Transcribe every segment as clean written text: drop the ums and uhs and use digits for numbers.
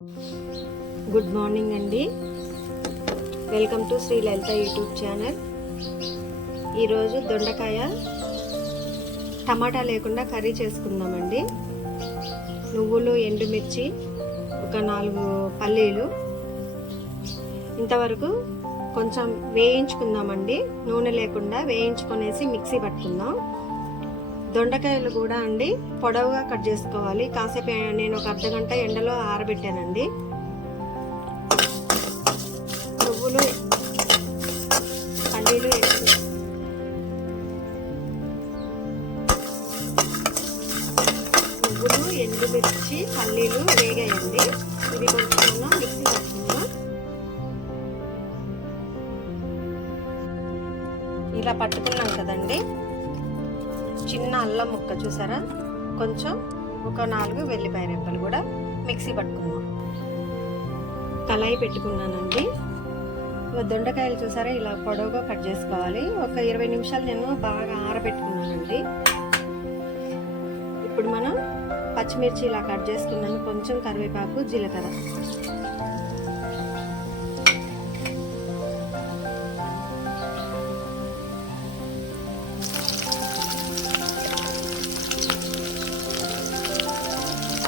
Good morning అండి. Welcome to Shri Lalitha YouTube channel. ఈరోజు దొండకాయ టమాటా లేకుండా కర్రీ చేసుకుందామండి. నువ్వులు, ఎండుమిర్చి, ఒక 4 పల్లీలు ఇంతవరకు కొంచెం వేయించుకుందామండి. నూనె లేకుండా వేయించుకొనేసి మిక్సీ పట్టుకుందాం. దొండకాయలు కూడా అండి పొడవుగా కట్ చేసుకోవాలి. కాసేపు నేను ఒక అర్ధగంట ఎండలో ఆరబెట్టానండి. నువ్వులు, పల్లీలు ఎండుమిర్చి, పల్లీలు వేగాయండి. ఇవి కొంచెం మిక్సీ పట్టుకుందాం. ఇలా పట్టుకున్నాం కదండి. చిన్న అల్లం ముక్క చూసారా, కొంచెం ఒక 4 వెల్లిపాయ రెబ్బలు కూడా మిక్సీ పట్టుకుందాం. కళాయి పెట్టుకున్నానండి. దొండకాయలు చూసారా, ఇలా పొడవుగా కట్ చేసుకోవాలి. ఒక 20 నిమిషాలు నేను బాగా ఆరబెట్టుకున్నానండి. ఇప్పుడు మనం పచ్చిమిర్చి ఇలా కట్ చేసుకున్నాను. కొంచెం కరివేపాకు, జీలకర్ర,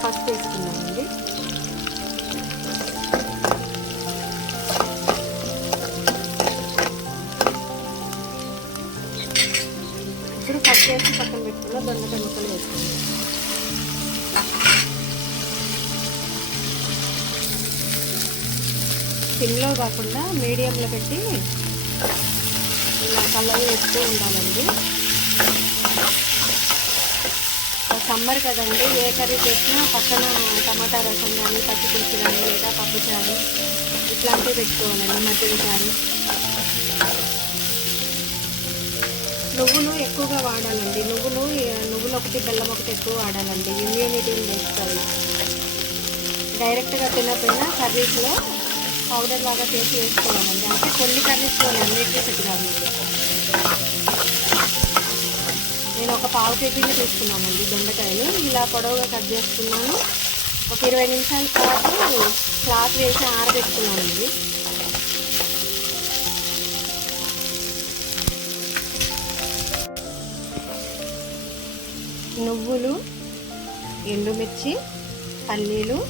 పసుపు వేసుకున్నామండి. ఇప్పుడు కట్ చేసి పక్కన పెట్టుకున్న దొండకాయ ముక్కలు వేసుకున్నాం. సిమ్లో కాకుండా మీడియంలో పెట్టి ఇలా కలర్ వేస్తూ ఉండాలండి. సమ్మర్ కదండి, ఏ కర్రీ చేసినా పక్కన టమాటా రసం కానీ, పచ్చిపులుసు కానీ, లేదా పప్పుచారు ఇట్లాంటివి పెట్టుకోవాలండి. మజ్జిగ చారు. నువ్వులు ఎక్కువగా వాడాలండి. నువ్వులు ఒకటి, బెల్లం ఒకటి ఎక్కువ వాడాలండి. ఇమ్యూనిటీని పెంచుతాయి. డైరెక్ట్గా తినకపోయినా కర్రీస్లో పౌడర్ లాగా చేసి వేసుకోవాలండి. అంటే కొన్ని కర్రీస్లో అన్నిటికీ సెట్ కాదు. నేను ఒక 1/2 కేజీని తీసుకున్నానండి దొండకాయలు. ఇలా పొడవుగా కట్ చేసుకున్నాను. ఒక 20 నిమిషాల పాటు క్లాత్ వేసి ఆరబెట్టుకున్నానండి. నువ్వులు, ఎండుమిర్చి, పల్లీలు,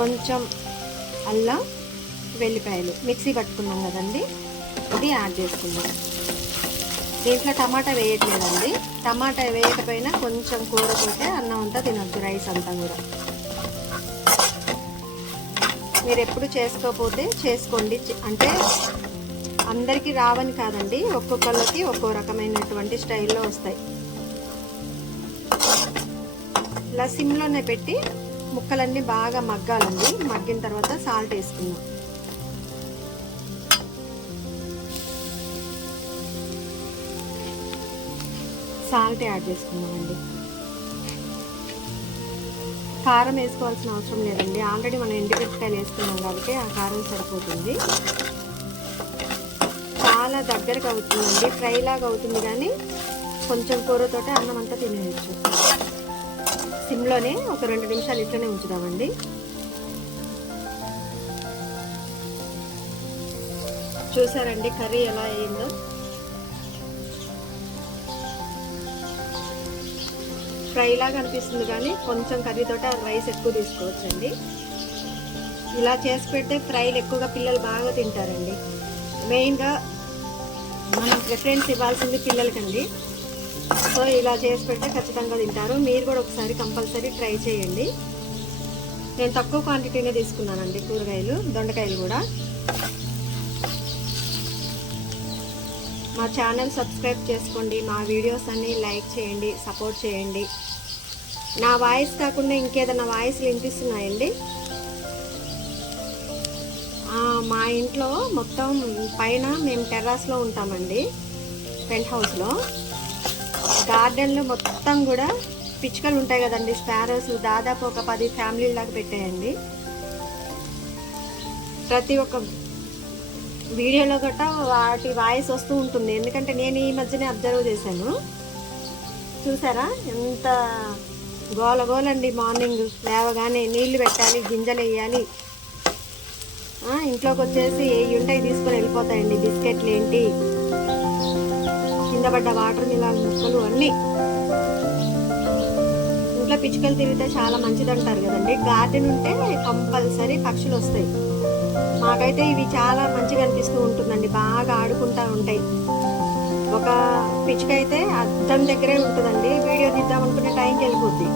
కొంచెం అల్లం, వెల్లిపాయలు మిక్సీ పట్టుకున్నాం కదండి, ఇది యాడ్ చేసుకున్నాం. దీంట్లో టమాటా వేయట్లేదండి. టమాటా వేయకపోయినా కొంచెం కూరతోటే అన్నం అంతా తినొద్దు, రైస్ అంతా కూడా. మీరు ఎప్పుడు చేసుకోకపోతే చేసుకోండి. అంటే అందరికీ రావని కాదండి, ఒక్కొక్కళ్ళకి ఒక్కో రకమైనటువంటి స్టైల్లో వస్తాయి. ఇలా సిమ్లోనే పెట్టి ముక్కలన్నీ బాగా మగ్గాలండి. మగ్గిన తర్వాత సాల్ట్ వేసుకుందాం. సాల్ట్ యాడ్ చేసుకున్నామండి. కారం వేసుకోవాల్సిన అవసరం లేదండి. ఆల్రెడీ మనం ఎండుమిరపకాయలు వేసుకున్నాం కాబట్టి ఆ కారం సరిపోతుంది. చాలా దగ్గరకు అవుతుందండి, ఫ్రై లాగా అవుతుంది, కానీ కొంచెం కూరతోటే అన్నం అంతా తినేయచ్చు. సిమ్లోనే ఒక 2 నిమిషాలు ఇట్లనే ఉంచుదామండి. చూసారండి కర్రీ ఎలా అయిందో. ఫ్రై లాగా అనిపిస్తుంది, కానీ కొంచెం కర్రీతోటి రైస్ ఎక్కువ తీసుకోవచ్చండి. ఇలా చేసి పెడితే ఫ్రైలు ఎక్కువగా పిల్లలు బాగా తింటారండి. మెయిన్గా మనం ప్రిఫరెన్స్ ఇవ్వాల్సింది పిల్లలకండి. సో ఇలా చేసి పెడితే ఖచ్చితంగా తింటారు. మీరు కూడా ఒకసారి కంపల్సరీ ట్రై చేయండి. నేను తక్కువ క్వాంటిటీనే తీసుకున్నానండి కూరగాయలు, దొండకాయలు కూడా. మా ఛానల్ సబ్స్క్రైబ్ చేసుకోండి. మా వీడియోస్ అన్నీ లైక్ చేయండి, సపోర్ట్ చేయండి. నా వాయిస్ కాకుండా ఇంకేదైనా వాయిస్లు వినిపిస్తున్నాయండి? మా ఇంట్లో మొత్తం పైన మేము టెర్రాస్లో ఉంటామండి, పెంట్ హౌస్లో. గార్డెన్లో మొత్తం కూడా పిచ్చుకలు ఉంటాయి కదండి, స్పారోస్. దాదాపు ఒక 10 ఫ్యామిలీ లాగా పెట్టాయండి. ప్రతి ఒక్క వీడియోలో గట్రా వాటి వాయిస్ వస్తూ ఉంటుంది. ఎందుకంటే నేను ఈ మధ్యనే అబ్జర్వ్ చేశాను. చూసారా ఎంత గోల గోలండి. మార్నింగ్ లేవగానే నీళ్లు పెట్టాలి, గింజలు వేయాలి. ఇంట్లోకి వచ్చేసి ఏ ఉంటాయి తీసుకొని వెళ్ళిపోతాయండి. బిస్కెట్లు ఏంటి, కింద పడ్డ వాటర్ మిలాన్ ముక్కలు అన్నీ. ఇంట్లో పిచ్చుకలు తిరిగితే చాలా మంచిది అంటారు కదండి. గార్డెన్ ఉంటే కంపల్సరీ పక్షులు వస్తాయి. మాకైతే ఇవి చాలా మంచిగా అనిపిస్తూ ఉంటుందండి. బాగా ఆడుకుంటూ ఉంటాయి. ఒక పిచ్చుక అయితే అద్దం దగ్గరే ఉంటుందండి. వీడియో తీద్దాం అనుకునే టైంకి వెళ్ళిపోద్ది.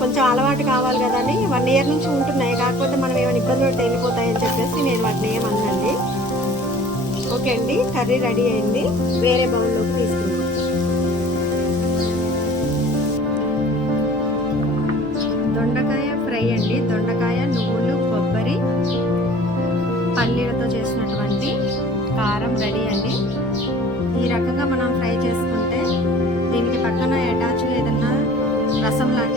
కొంచెం అలవాటు కావాలి కదా అని 1 year నుంచి ఉంటున్నాయి. కాకపోతే మనం ఏమైనా ఇబ్బంది పడితే వెళ్ళిపోతాయని చెప్పేసి నేను వాటిని ఏమన్నానండి. ఓకే అండి, కర్రీ రెడీ అయింది. వేరే బౌల్లోకి తీసుకున్నాం. దొండకాయ ఫ్రై అండి. దొండకాయ, నువ్వులు, కొబ్బరి, పల్లీలతో చేసినటువంటి కారం రెడీ అండి. ఈ రకంగా మనం ఫ్రై చేసుకుంటే దీనికి పక్కన అటాచ్గా ఏదన్నా రసం లాంటి